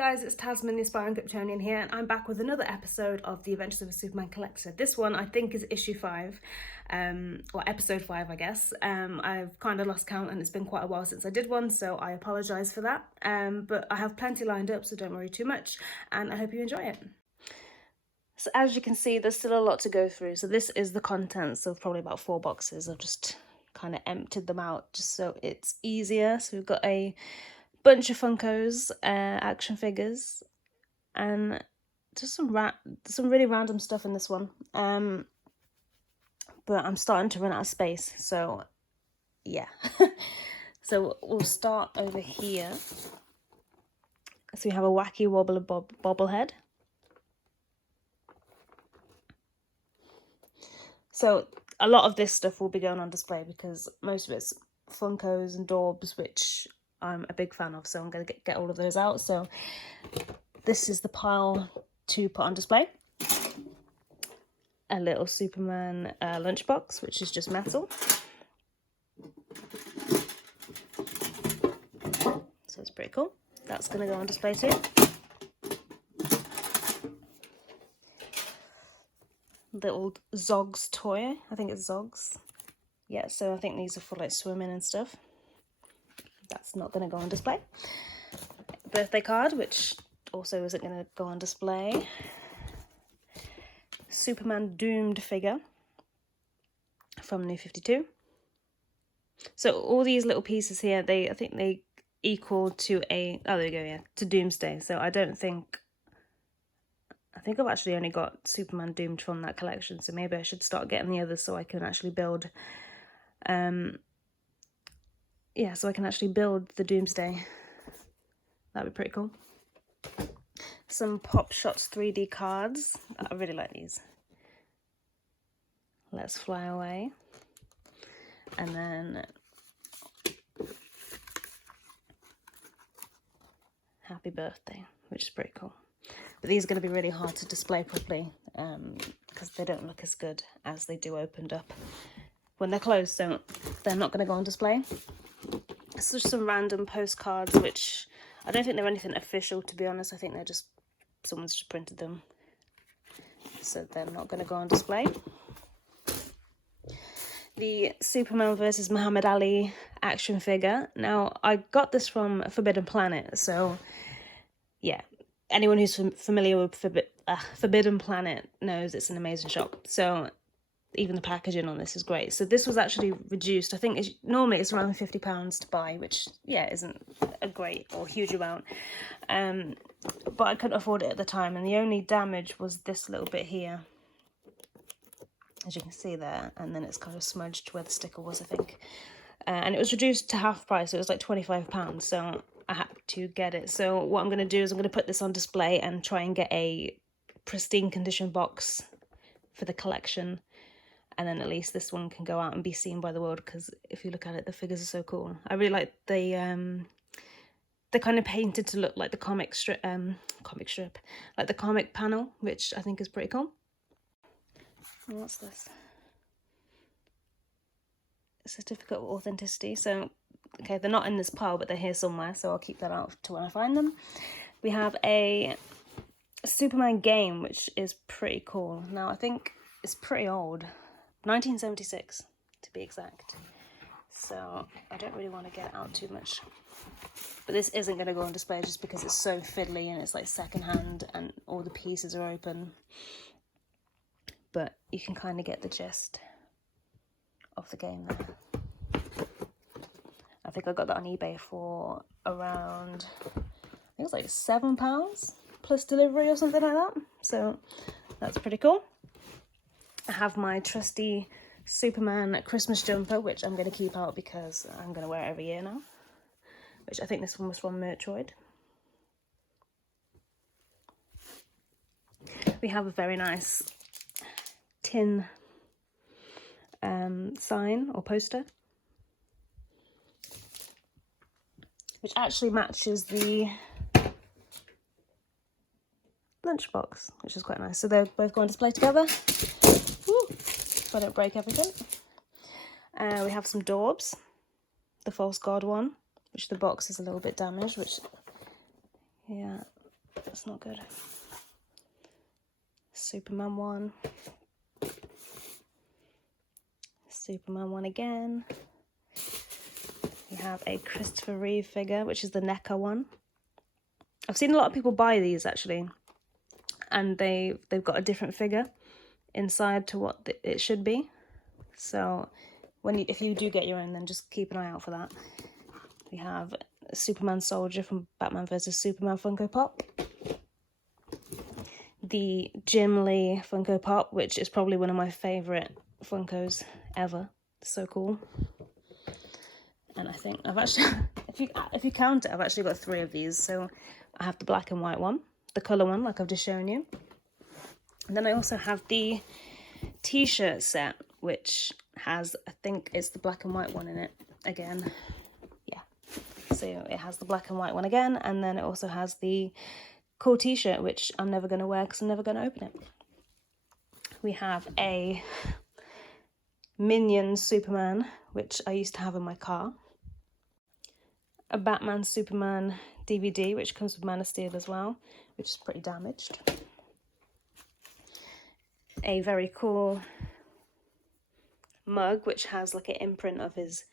guys, it's Tasman, the Aspiring Kryptonian here, and I'm back with another episode of the Adventures of a Superman Collector. This one I think is issue 5, or episode 5 I guess. I've kind of lost count and it's been quite a while since I did one, so I apologise for that. But I have plenty lined up, so don't worry too much, and I hope you enjoy it. So as you can see, there's still a lot to go through. So this is the contents of probably about 4 boxes. I've just kind of emptied them out just so it's easier. So we've got a bunch of Funkos, action figures, and just some really random stuff in this one. But I'm starting to run out of space, so yeah. So we'll start over here. So we have a wacky wobbler bobblehead. So a lot of this stuff will be going on display because most of it's Funkos and Daubs, which I'm a big fan of, so I'm going to get all of those out. So this is the pile to put on display. A little Superman lunchbox, which is just metal. So it's pretty cool. That's going to go on display too. Little Zogs toy. I think it's Zogs. Yeah, so I think these are for like swimming and stuff. That's not going to go on display. Birthday card, which also isn't going to go on display. Superman Doomed figure from New 52. So all these little pieces here, I think they equal to a, oh there you go, yeah, to Doomsday. So I think I've actually only got Superman Doomed from that collection, so maybe I should start getting the others so I can actually build so I can actually build the Doomsday. That'd be pretty cool. Some Pop Shots 3D cards. I really like these. Let's Fly Away. And then Happy Birthday, which is pretty cool. But these are going to be really hard to display properly because they don't look as good as they do opened up when they're closed, so they're not going to go on display. It's just some random postcards, which I don't think they're anything official, to be honest. I think they're just, someone's just printed them, so they're not going to go on display. The Superman versus Muhammad Ali action figure. Now, I got this from Forbidden Planet, so yeah, anyone who's familiar with Forbidden Planet knows it's an amazing shop. So even the packaging on this is great. So this was actually reduced. I think normally it's around £50 to buy, which yeah isn't a great or huge amount. But I couldn't afford it at the time, and the only damage was this little bit here, as you can see there, and then it's kind of smudged where the sticker was, I think. And it was reduced to half price. It was like £25, so I had to get it. So what I'm going to do is I'm going to put this on display and try and get a pristine condition box for the collection. And then at least this one can go out and be seen by the world, because if you look at it, the figures are so cool. I really like they're kind of painted to look like the comic strip, like the comic panel, which I think is pretty cool. What's this? A certificate of authenticity. So, okay, they're not in this pile, but they're here somewhere, so I'll keep that out to when I find them. We have a Superman game, which is pretty cool. Now, I think it's pretty old. 1976, to be exact. So, I don't really want to get out too much. But this isn't going to go on display just because it's so fiddly and it's like secondhand and all the pieces are open. But you can kind of get the gist of the game there. I think I got that on eBay for around, I think it was like £7 plus delivery or something like that. So that's pretty cool. I have my trusty Superman Christmas jumper, which I'm going to keep out because I'm going to wear it every year now. Which I think this one was from Mertroid. We have a very nice tin sign or poster, which actually matches the lunchbox, which is quite nice. So they're both going to display together. Woo! So I don't break everything. We have some Daubs, the False God one, which the box is a little bit damaged, which, yeah, That's not good. Superman 1. Superman 1 again. We have a Christopher Reeve figure, which is the NECA one. I've seen a lot of people buy these actually, and they've got a different figure inside to what it should be. So if you do get your own, then just keep an eye out for that. We have a Superman Soldier from Batman vs Superman Funko Pop. The Jim Lee Funko Pop, which is probably one of my favourite Funkos ever. It's so cool. And I think I've actually, if you count it, I've actually got 3 of these. So I have the black and white one, the colour one, like I've just shown you. And then I also have the t-shirt set, which has, I think it's the black and white one in it again. Yeah, so it has the black and white one again, and then it also has the cool t-shirt, which I'm never going to wear because I'm never going to open it. We have a Minions Superman, which I used to have in my car. A Batman Superman DVD, which comes with Man of Steel as well, which is pretty damaged. A very cool mug, which has like an imprint of his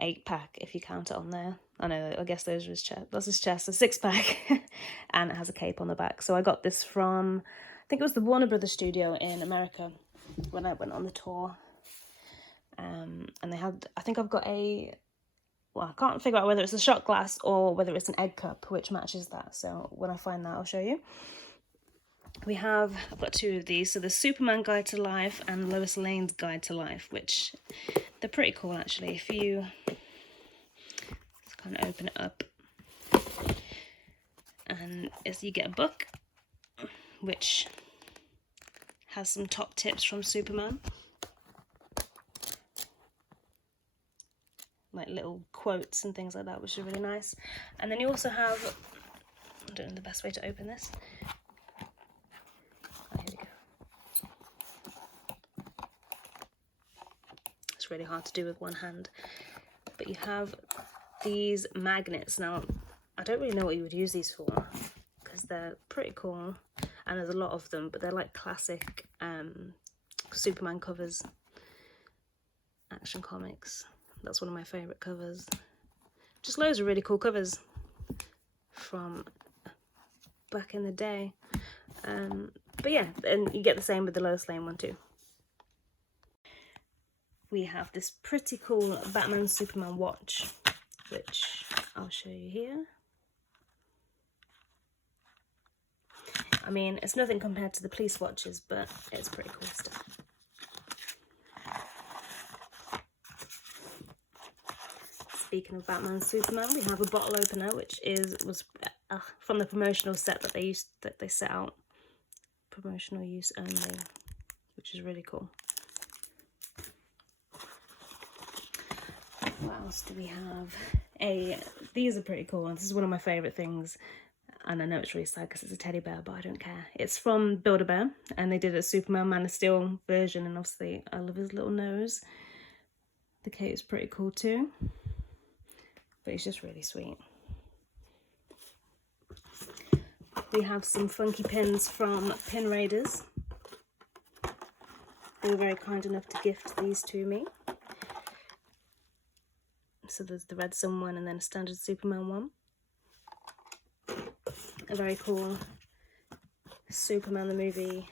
8-pack, if you count it on there. I know, I guess those are his chest. That's his chest, a 6-pack, and it has a cape on the back. So I got this from, I think it was the Warner Brothers studio in America when I went on the tour. And they had, I think I've got a, well, I can't figure out whether it's a shot glass or whether it's an egg cup, which matches that. So when I find that, I'll show you. I've got 2 of these. So the Superman Guide to Life and Lois Lane's Guide to Life, which they're pretty cool actually. If you just kind of open it up, and as you get a book, which has some top tips from Superman, like little quotes and things like that, which are really nice. And then you also have, I don't know the best way to open this. Oh, here we go. It's really hard to do with one hand. But you have these magnets. Now, I don't really know what you would use these for, because they're pretty cool. And there's a lot of them, but they're like classic Superman covers. Action Comics. That's one of my favourite covers. Just loads of really cool covers from back in the day. But yeah, and you get the same with the Lois Lane one too. We have this pretty cool Batman Superman watch, which I'll show you here. I mean, it's nothing compared to the police watches, but it's pretty cool stuff. Speaking of Batman and Superman, we have a bottle opener, which was from the promotional set that they set out, promotional use only, which is really cool. What else do we have? These are pretty cool. This is one of my favourite things, and I know it's really sad because it's a teddy bear, but I don't care. It's from Build-A-Bear, and they did a Superman Man of Steel version, and obviously I love his little nose. The cape is pretty cool too, but it's just really sweet. We have some funky pins from Pin Raiders. They were very kind enough to gift these to me. So there's the Red Sun one and then a standard Superman one. A very cool Superman the movie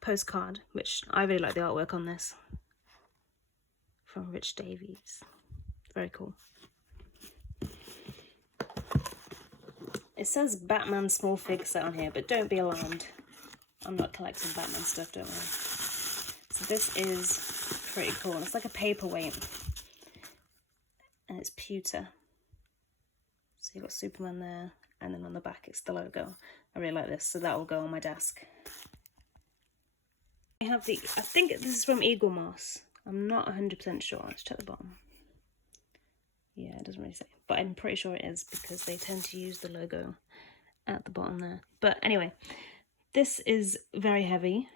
postcard, which I really like the artwork on this, from Rich Davies. Very cool. It says Batman small fig set on here, but don't be alarmed. I'm not collecting Batman stuff, don't worry. So this is pretty cool. It's like a paperweight, and it's pewter. So you've got Superman there, and then on the back it's the logo. I really like this, so that will go on my desk. We have the, I think this is from Eagle Moss. I'm not 100% sure. Let's check the bottom. Yeah, it doesn't really say, but I'm pretty sure it is because they tend to use the logo at the bottom there. But anyway, this is very heavy.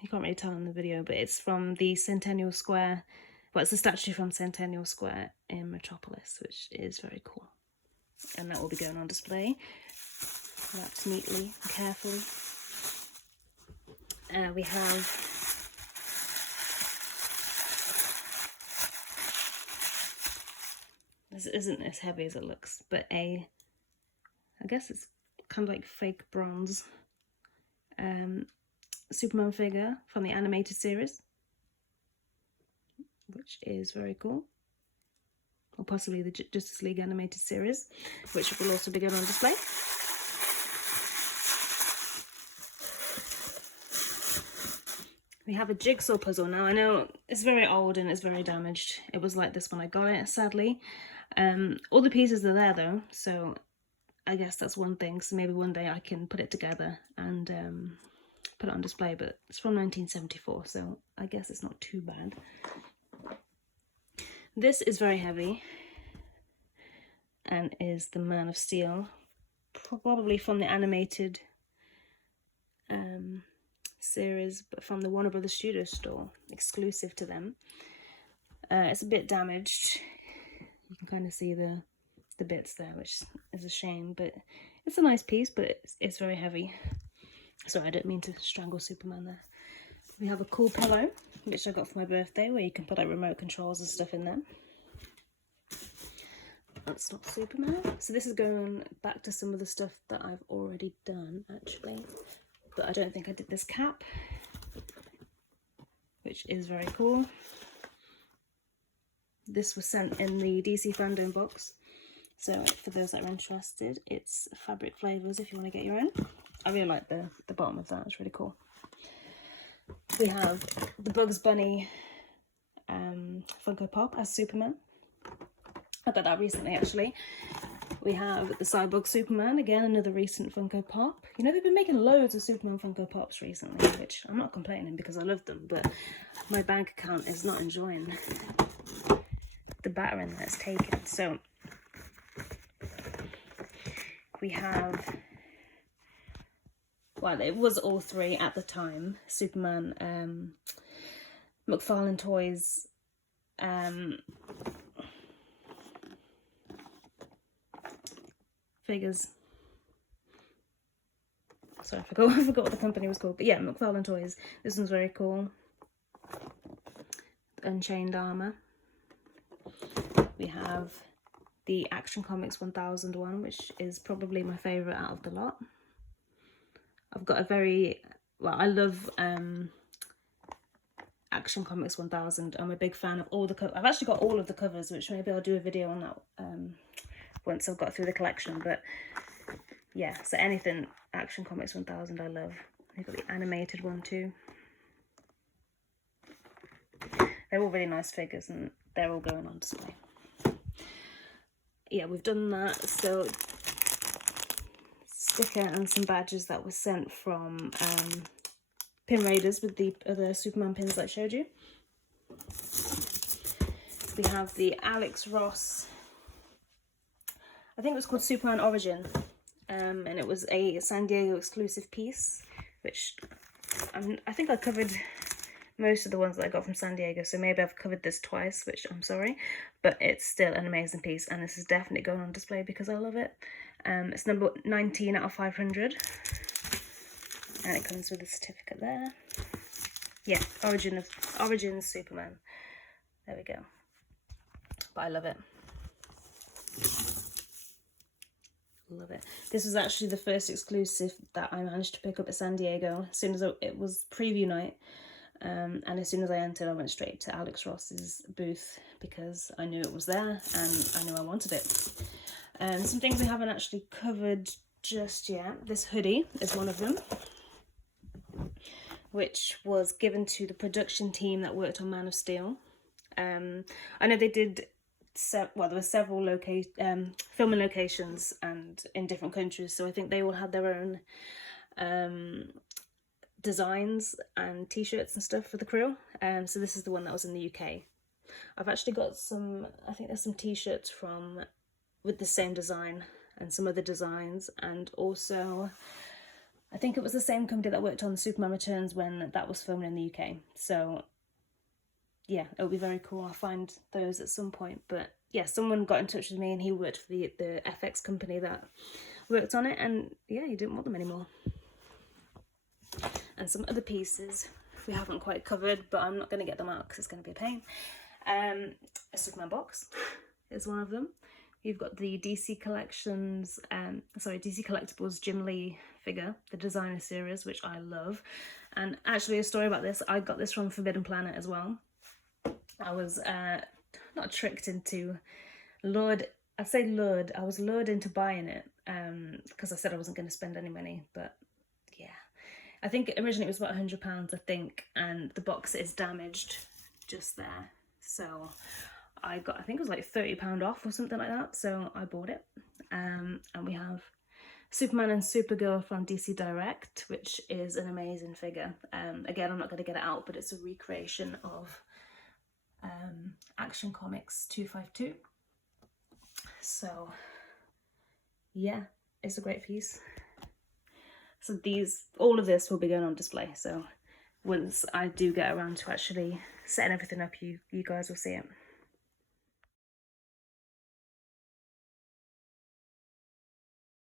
You can't really tell in the video, but it's from the Centennial Square. Well, it's a statue from Centennial Square in Metropolis, which is very cool. And that will be going on display. wrapped neatly and carefully. We have this isn't as heavy as it looks, but I guess it's kind of like fake bronze Superman figure from the animated series, which is very cool. Or possibly the Justice League animated series, which will also be going on display. We have a jigsaw puzzle. Now I know it's very old and it's very damaged. It was like this when I got it, sadly. All the pieces are there though, so I guess that's one thing. So maybe one day I can put it together and put it on display, but it's from 1974, so I guess it's not too bad. This is very heavy and is the Man of Steel, probably from the animated series, but from the Warner Brothers Studio store, exclusive to them. It's a bit damaged. You can kind of see the bits there, which is a shame, but it's a nice piece, but it's very heavy. Sorry, I don't mean to strangle Superman there. We have a cool pillow, which I got for my birthday, where you can put like remote controls and stuff in there. That's not Superman. So this is going back to some of the stuff that I've already done, actually. But I don't think I did this cap, which is very cool. This was sent in the DC Fandom box. So for those that are interested, it's fabric flavours if you want to get your own. I really like the bottom of that, it's really cool. We have the Bugs Bunny Funko Pop as Superman. I got that recently, actually. We have the Cyborg Superman, again, another recent Funko Pop. You know, they've been making loads of Superman Funko Pops recently, which I'm not complaining because I love them, but my bank account is not enjoying the battering that's taken. So we have, well, it was all three at the time. Superman, McFarlane Toys, figures. Sorry, I forgot what the company was called. But yeah, McFarlane Toys. This one's very cool. Unchained Armor. We have the Action Comics 1000 one, which is probably my favourite out of the lot. I've got a very, well, I love Action Comics 1000. I'm a big fan of all the covers. I've actually got all of the covers, which maybe I'll do a video on that once I've got through the collection. But yeah, so anything Action Comics 1000 I love. We've got the animated one too. They're all really nice figures and they're all going on display. Yeah, we've done that. So sticker and some badges that were sent from Pin Raiders with the other Superman pins that I showed you. We have the Alex Ross, I think it was called Superman Origin, and it was a San Diego exclusive piece, which I think I covered most of the ones that I got from San Diego, so maybe I've covered this twice, which I'm sorry, but it's still an amazing piece, and this is definitely going on display because I love it. It's number 19 out of 500, and it comes with a certificate there. Yeah, Origin Superman. There we go. But I love it. Love it. This was actually the first exclusive that I managed to pick up at San Diego as soon as it was preview night. And as soon as I entered, I went straight to Alex Ross's booth because I knew it was there and I knew I wanted it. Some things we haven't actually covered just yet. This hoodie is one of them, which was given to the production team that worked on Man of Steel. I know they did, there were several filming locations and in different countries, so I think they all had their own designs and t-shirts and stuff for the crew. So this is the one that was in the UK. I've actually got some, I think there's some t-shirts with the same design and some other designs, and also I think it was the same company that worked on Superman Returns when that was filmed in the UK. So yeah, it'll be very cool. I'll find those at some point. But yeah, someone got in touch with me and he worked for the FX company that worked on it, and yeah, he didn't want them anymore. And some other pieces we haven't quite covered, but I'm not going to get them out because it's going to be a pain. A Superman box is one of them. You've got the DC Collections, DC Collectibles Jim Lee figure, the designer series, which I love. And actually, a story about this, I got this from Forbidden Planet as well. I was not tricked into, I was lured into buying it because I said I wasn't going to spend any money, but yeah. I think originally it was about £100, I think, and the box is damaged just there. So I think it was like £30 off or something like that, so I bought it. And we have Superman and Supergirl from DC Direct, which is an amazing figure. Again, I'm not going to get it out, but it's a recreation of Action Comics 252. So yeah, it's a great piece. So all of this will be going on display. So once I do get around to actually setting everything up, you guys will see it.